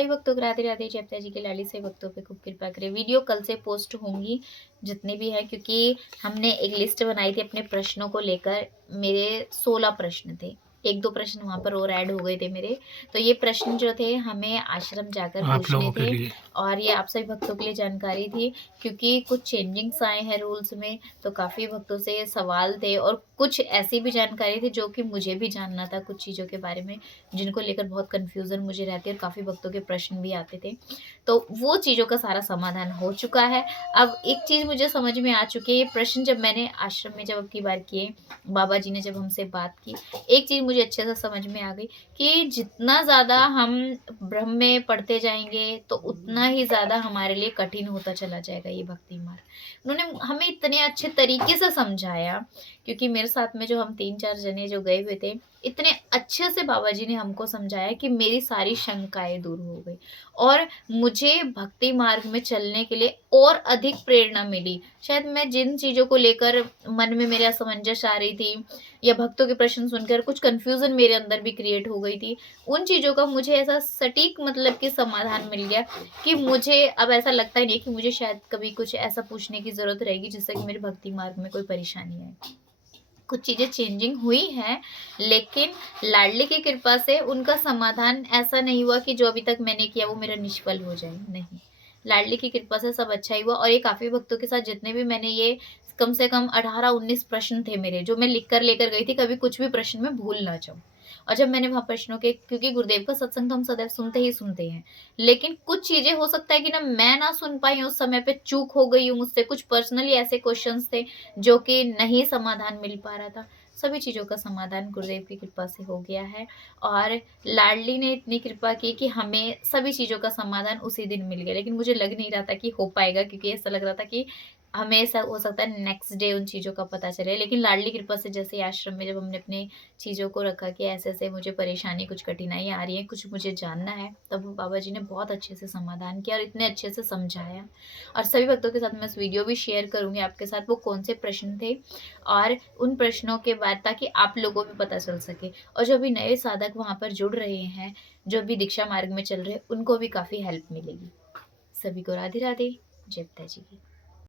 सभी भक्तों को राधे राधे। जय पिताजी के लाली सभी भक्तों पे खूब कृपा करें। वीडियो कल से पोस्ट होंगी जितने भी हैं, क्योंकि हमने एक लिस्ट बनाई थी अपने प्रश्नों को लेकर। मेरे 16 प्रश्न थे, 1-2 प्रश्न वहाँ पर और ऐड हो गए थे मेरे। तो ये प्रश्न जो थे हमें आश्रम जाकर आप पूछने लोगों के थे, लिए। और ये आप सभी भक्तों के लिए जानकारी थी, क्योंकि कुछ चेंजिंग्स आए हैं रूल्स में। तो काफ़ी भक्तों से सवाल थे और कुछ ऐसी भी जानकारी थी जो कि मुझे भी जानना था कुछ चीज़ों के बारे में, जिनको लेकर बहुत कन्फ्यूज़न मुझे रहती है, और काफ़ी भक्तों के प्रश्न भी आते थे। तो वो चीज़ों का सारा समाधान हो चुका है। अब एक चीज़ मुझे समझ में आ चुकी है, ये प्रश्न जब मैंने आश्रम में जब अब की बार किए, बाबा जी ने जब हमसे बात की, एक चीज़ मुझे अच्छे से समझ में आ गई कि जितना ज़्यादा हम ब्रह्म में पढ़ते जाएँगे, तो उतना ही ज़्यादा हमारे लिए कठिन होता चला जाएगा ये भक्ति मार्ग। उन्होंने हमें इतने अच्छे तरीके से समझाया, क्योंकि मेरे साथ में जो हम 3-4 जने जो गए हुए थे, इतने अच्छे से बाबा जी ने हमको समझाया कि मेरी सारी शंकाएँ दूर हो गई, और मुझे भक्ति मार्ग में चलने के लिए और अधिक प्रेरणा मिली। शायद मैं जिन चीज़ों को लेकर मन में मेरे असमंजस आ रही थी, या भक्तों के प्रश्न सुनकर कुछ कन्फ्यूज़न मेरे अंदर भी क्रिएट हो गई थी, उन चीज़ों का मुझे ऐसा सटीक मतलब कि समाधान मिल गया कि मुझे अब ऐसा लगता ही नहीं कि मुझे शायद कभी कुछ ऐसा पूछने की ज़रूरत रहेगी जिससे कि मेरे भक्ति मार्ग में कोई परेशानी आए। कुछ चीज़ें चेंजिंग हुई हैं, लेकिन लाडली की कृपा से उनका समाधान ऐसा नहीं हुआ कि जो अभी तक मैंने किया वो मेरा निष्फल हो जाए, नहीं। लाडली की कृपा से सब अच्छा ही हुआ, और ये काफ़ी भक्तों के साथ जितने भी मैंने ये कम से कम 18-19 प्रश्न थे मेरे, जो मैं लिख कर लेकर गई थी, कभी कुछ भी प्रश्न मैं भूल ना जाऊँ। और जब मैंने वहाँ प्रश्नों के, क्योंकि गुरुदेव का सत्संग तो हम सदैव सुनते ही सुनते हैं, लेकिन कुछ चीज़ें हो सकता है कि ना मैं ना सुन पाई उस समय पे, चूक हो गई हूँ मुझसे, कुछ पर्सनली ऐसे क्वेश्चन्स थे जो कि नहीं समाधान मिल पा रहा था। सभी चीज़ों का समाधान गुरुदेव की कृपा से हो गया है, और लाडली ने इतनी कृपा की कि हमें सभी चीज़ों का समाधान उसी दिन मिल गया। लेकिन मुझे लग नहीं रहा था कि हो पाएगा, क्योंकि ऐसा लग रहा था कि हमें ऐसा हो सकता है नेक्स्ट डे उन चीज़ों का पता चले। लेकिन लाडली कृपा से जैसे ही आश्रम में जब हमने अपनी चीज़ों को रखा कि ऐसे-ऐसे मुझे परेशानी, कुछ कठिनाइयाँ आ रही हैं, कुछ मुझे जानना है, तब बाबा जी ने बहुत अच्छे से समाधान किया और इतने अच्छे से समझाया। और सभी भक्तों के साथ मैं इस वीडियो भी शेयर करूँगी आपके साथ, वो कौन से प्रश्न थे, और उन प्रश्नों के बाद, ताकि आप लोगों को भी पता चल सके, और जो भी नए साधक वहाँ पर जुड़ रहे हैं, जो भी दीक्षा मार्ग में चल रहे हैं, उनको भी काफ़ी हेल्प मिलेगी। सभी को राधे राधे, जय पिताजी की।